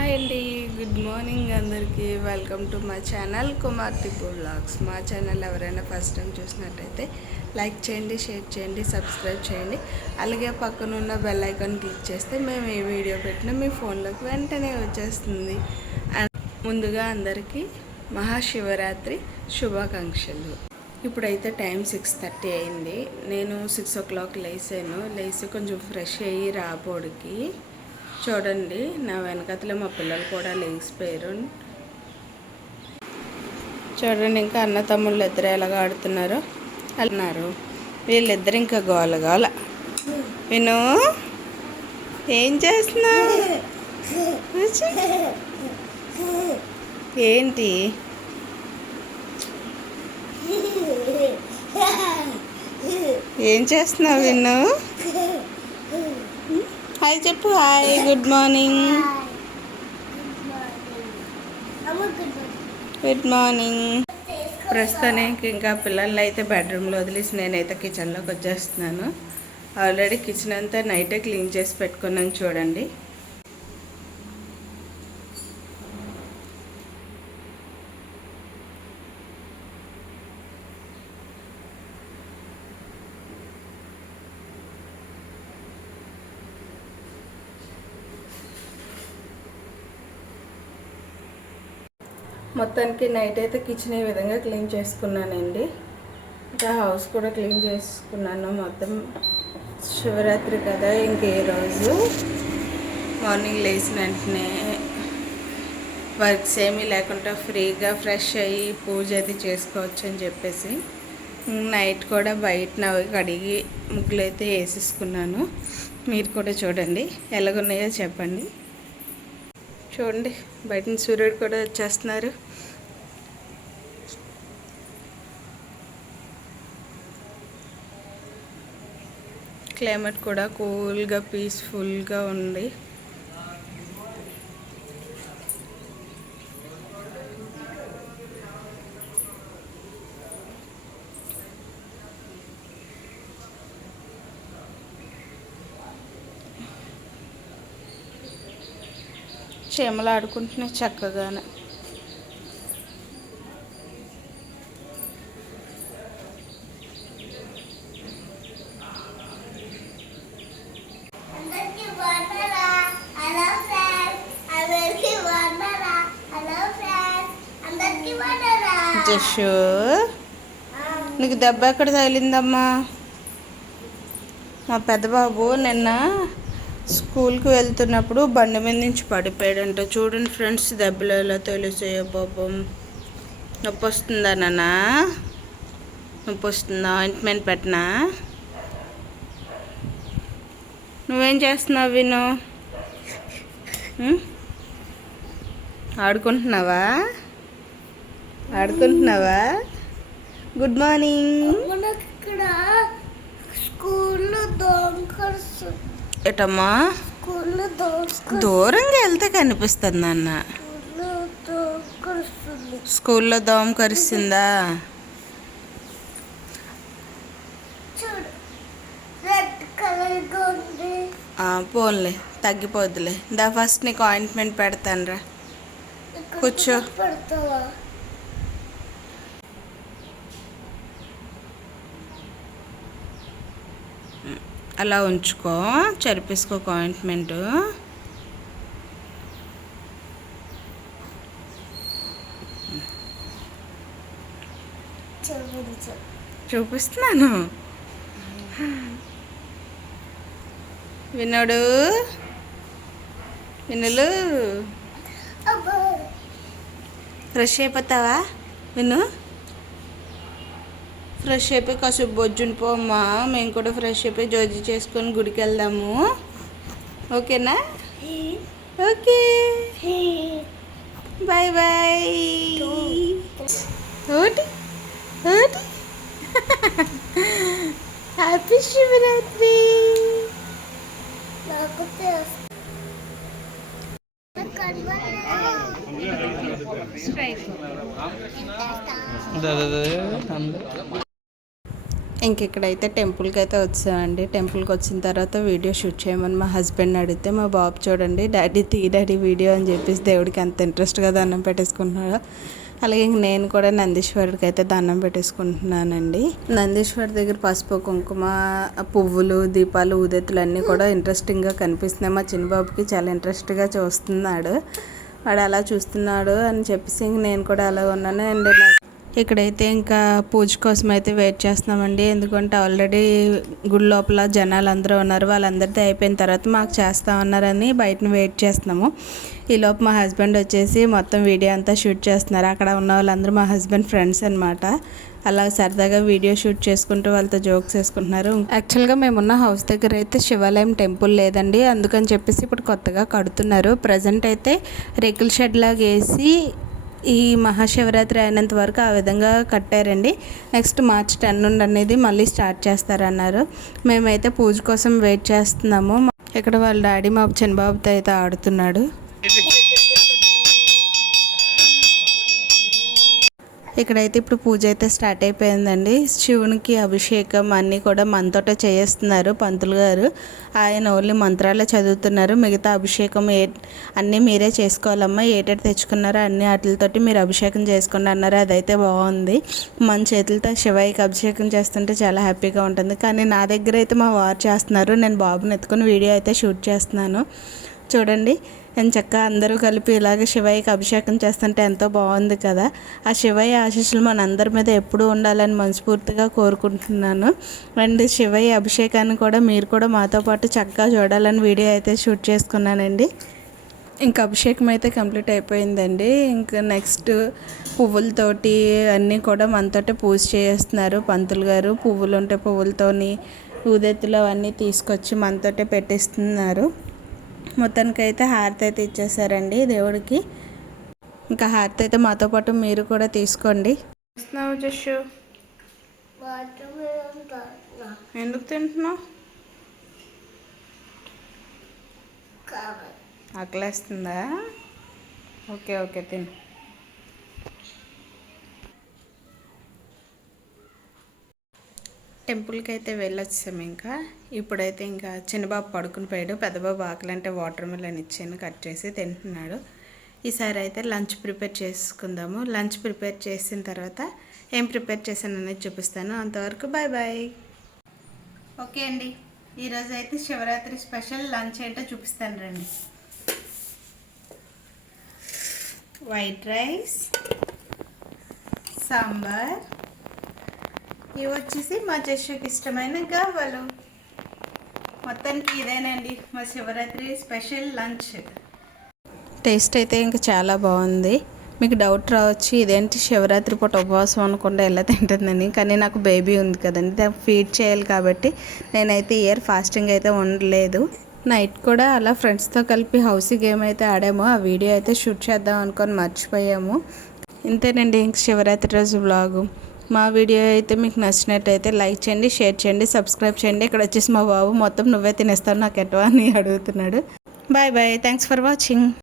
Hi అండి, good morning అందరికీ. Welcome to my channel Kumarti blogs. మా ఛానల్ ఎవరైనా ఫస్ట్ టైం చూసినట్టయితే లైక్ చేయండి, షేర్ చేయండి, సబ్స్క్రైబ్ చేయండి. అలాగే పక్కన ఉన్న బెల్ ఐకాన్ క్లిక్ చేస్తే మేము ఏ వీడియో పెట్టినా మీ ఫోన్లోకి వెంటనే వచ్చేస్తుంది. అండ్ ముందుగా అందరికీ మహాశివరాత్రి శుభాకాంక్షలు. ఇప్పుడైతే టైం 6:30 అయింది. నేను 6 o'clock లేచి కొంచెం ఫ్రెష్ అయ్యి రాబోడికి చూడండి, నా వెనకతలో మా పిల్లలు కూడా లేచిపోయారు. చూడండి, ఇంకా అన్న తమ్ముళ్ళు ఇద్దరు ఎలాగ ఆడుతున్నారో అన్నారు. వీళ్ళిద్దరు ఇంకా గోల విను, ఏం చేస్తున్నావు? ఏంటి ఏం చేస్తున్నావు విన్ను? హాయ్ చెప్పు. Hi, good morning. Good morning. ప్రస్తుతానికి ఇంకా పిల్లల్ని అయితే బెడ్రూమ్లో వదిలేసి నేనైతే కిచెన్లోకి వచ్చేస్తున్నాను. ఆల్రెడీ కిచెన్ అంతా నైటే క్లీన్ చేసి పెట్టుకున్నాను చూడండి. మొత్తానికి నైట్ అయితే కిచెన్ ఈ విధంగా క్లీన్ చేసుకున్నానండి. ఇంకా హౌస్ కూడా క్లీన్ చేసుకున్నాను. మొత్తం శివరాత్రి కదా, ఇంకే రోజు మార్నింగ్ లేచిన వెంటనే వర్క్స్ ఏమీ లేకుండా ఫ్రీగా ఫ్రెష్ అయ్యి పూజ అది చేసుకోవచ్చు అని చెప్పేసి నైట్ కూడా బయట కడిగి ముగ్గులు అయితే వేసేసుకున్నాను. మీరు కూడా చూడండి ఎలాగున్నాయో చెప్పండి. చూడండి, బయట సూర్యుడు కూడా వచ్చేస్తున్నారు. క్లైమేట్ కూడా కూల్గా పీస్ఫుల్గా ఉంది. చీమలు ఆడుకుంటున్నాయి చక్కగానే. జషు, నీకు దెబ్బ ఎక్కడ తగిలిందమ్మా? మా పెద్ద బాబు నిన్న స్కూల్కి వెళ్తున్నప్పుడు బండి మీద నుంచి పడిపోయాడంట. చూడండి ఫ్రెండ్స్, దెబ్బలు ఎలా తెలిసాయో పాపం. నొప్పి వస్తుందా నాన్న? నొప్పి వస్తుందా? ఆయింట్మెంట్ పెట్టనా? నువ్వేం చేస్తున్నావు విను? ఆడుకుంటున్నావా? Good morning. ఏటమ్మా? దూరంగా వెళ్తే కనిపిస్తుంది అన్న. స్కూల్లో దోమ కరిస్తుందా? పోన్లే, తగ్గిపోద్దులే. దా ఫస్ట్ నీకు ఆయింట్మెంట్ పెడతాను రా, కూర్చో. అలా ఉంచుకో, చరిపేసుకో ఆయింట్మెంట్. చూపిస్తున్నాను. వినోడు, వినులు, ఫ్రెష్ అయిపోతావా విను? ఫ్రెష్ అయిపోయి కాసేపు బొజ్జుని పోమ్మా. మేము కూడా ఫ్రెష్ అయిపోయి జోజీ చేసుకొని గుడికి వెళ్దాము. ఓకేనా? Okay, bye bye. ఓటి ఓటి హ్యాపీ శివరాత్రి. ఇక్కడైతే టెంపుల్కి అయితే వచ్చామండి. టెంపుల్కి వచ్చిన తర్వాత వీడియో షూట్ చేయమని మా హస్బెండ్ అడిగితే మా బాబు చూడండి డాడీ వీడియో అని చెప్పేసి దేవుడికి అంత ఇంట్రెస్ట్గా దండం పెట్టేసుకుంటున్నాడు. అలాగే నేను కూడా నందీశ్వరుడికి అయితే దండం పెట్టేసుకుంటున్నానండి. నందీశ్వరి దగ్గర పసుపు కుంకుమ పువ్వులు దీపాలు ఊదెత్తులు అన్నీ కూడా ఇంట్రెస్టింగ్గా కనిపిస్తున్నాయి. మా చిన్నబాబుకి చాలా ఇంట్రెస్ట్గా చూస్తున్నాడు. వాడు అలా చూస్తున్నాడు అని చెప్పేసి నేను కూడా అలా ఉన్నాను. అండ్ ఇక్కడైతే ఇంకా పూజ కోసం అయితే వెయిట్ చేస్తున్నామండి. ఎందుకంటే ఆల్రెడీ గుడి లోపల జనాలు అందరూ ఉన్నారు. వాళ్ళందరితో అయిపోయిన తర్వాత మాకు చేస్తా ఉన్నారని బయటను వెయిట్ చేస్తున్నాము. ఈలోపు మా హస్బెండ్ వచ్చేసి మొత్తం వీడియో అంతా షూట్ చేస్తున్నారు. అక్కడ ఉన్న వాళ్ళందరూ మా హస్బెండ్ ఫ్రెండ్స్ అనమాట. అలా సరదాగా వీడియో షూట్ చేసుకుంటూ వాళ్ళతో జోక్స్ వేసుకుంటున్నారు. యాక్చువల్గా మేమున్న హౌస్ దగ్గర అయితే శివాలయం టెంపుల్ లేదండి. అందుకని చెప్పేసి ఇప్పుడు కొత్తగా కడుతున్నారు. ప్రజెంట్ అయితే రేకుల షెడ్ లాగా వేసి ఈ మహాశివరాత్రి అయినంత వరకు ఆ విధంగా కట్టారండి. నెక్స్ట్ మార్చ్ 10 నుండి అనేది మళ్ళీ స్టార్ట్ చేస్తారన్నారు. మేమైతే పూజ కోసం వెయిట్ చేస్తున్నాము. ఇక్కడ వాళ్ళ డాడీ మా చిన్నబాబుతో అయితే ఆడుతున్నాడు. ఇక్కడైతే ఇప్పుడు పూజ అయితే స్టార్ట్ అయిపోయిందండి. శివునికి అభిషేకం అన్నీ కూడా మనతోటే చేస్తున్నారు పంతులు గారు. ఆయన ఓన్లీ మంత్రాలే చదువుతున్నారు. మిగతా అభిషేకం అన్నీ మీరే చేసుకోవాలమ్మా, ఏటేటి తెచ్చుకున్నారో అన్ని వాటితోటి మీరు అభిషేకం చేసుకోండి అన్నారు. అదైతే బాగుంది. మన చేతులతో శివయ్యకి అభిషేకం చేస్తుంటే చాలా హ్యాపీగా ఉంటుంది. కానీ నా దగ్గర అయితే మా వారు చేస్తున్నారు. నేను బాబుని ఎత్తుకుని వీడియో అయితే షూట్ చేస్తున్నాను. చూడండి నేను చక్కగా అందరూ కలిపి ఇలాగే శివయ్యకి అభిషేకం చేస్తుంటే ఎంతో బాగుంది కదా. ఆ శివయ్య ఆశీస్సులు మన అందరి మీద ఎప్పుడూ ఉండాలని మనస్ఫూర్తిగా కోరుకుంటున్నాను. అండ్ శివయ్య అభిషేకాన్ని కూడా మీరు కూడా మాతో పాటు చక్కగా చూడాలని వీడియో అయితే షూట్ చేసుకున్నానండి. ఇంకా అభిషేకం అయితే కంప్లీట్ అయిపోయిందండి. ఇంకా నెక్స్ట్ పువ్వులతోటి అన్నీ కూడా మనతోటే పూజ చేస్తున్నారు పంతులు గారు. పువ్వులు ఉంటే పువ్వులతోని ఊదెత్తులు అవన్నీ తీసుకొచ్చి మనతోటే పెట్టిస్తున్నారు. మొత్తానికి అయితే హారతి అయితే ఇచ్చేసారండి దేవుడికి. ఇంకా హారతి అయితే మాతో పాటు మీరు కూడా తీసుకోండి. జషు ఎందుకు తింటున్నావు? ఆకలేస్తుందా? ఓకే తిను. టెంపుల్కి అయితే వెళ్ళొచ్చాము. ఇప్పుడైతే ఇంకా చిన్నబాబు పడుకుని పోయాడు. పెద్దబాబు ఆకలి అంటే వాటర్ మిలన్ ఇచ్చాను, కట్ చేసి తింటున్నాడు. ఈసారి అయితే లంచ్ ప్రిపేర్ చేసుకుందాము. లంచ్ ప్రిపేర్ చేసిన తర్వాత ఏం ప్రిపేర్ చేశాను అనేది చూపిస్తాను. అంతవరకు బాయ్. ఓకే అండి, ఈరోజు అయితే శివరాత్రి స్పెషల్ లంచ్ ఏంటో చూపిస్తాను రండి. వైట్ రైస్, సాంబార్, ఇవి వచ్చేసి మా జస్సుకి ఇష్టమైన గవ్వలు. మొత్తానికి ఇదేనండి మా శివరాత్రి స్పెషల్ లంచ్. టేస్ట్ అయితే ఇంకా చాలా బాగుంది. మీకు డౌట్ రావచ్చు, ఇదేంటి శివరాత్రి పూట ఉపవాసం అనకుండా ఎలా తింటుందని. కానీ నాకు బేబీ ఉంది కదండి, దానికి ఫీడ్ చేయాలి కాబట్టి నేనైతే ఇయర్ ఫాస్టింగ్ అయితే ఉండలేదు. నైట్ కూడా అలా ఫ్రెండ్స్తో కలిపి హౌసీ గేమ్ అయితే ఆడాము. ఆ వీడియో అయితే షూట్ చేద్దాం అనుకొని మర్చిపోయాము. ఇంతేనండి ఇంక శివరాత్రి రోజు వ్లాగు. మా వీడియో అయితే మీకు నచ్చినట్టయితే లైక్ చేయండి, షేర్ చేయండి, సబ్స్క్రైబ్ చేయండి. ఇక్కడ వచ్చేసి మా బాబు మొత్తం నువ్వే తినేస్తావు నాకు ఎట్లా అని అడుగుతున్నాడు. Bye thanks for watching.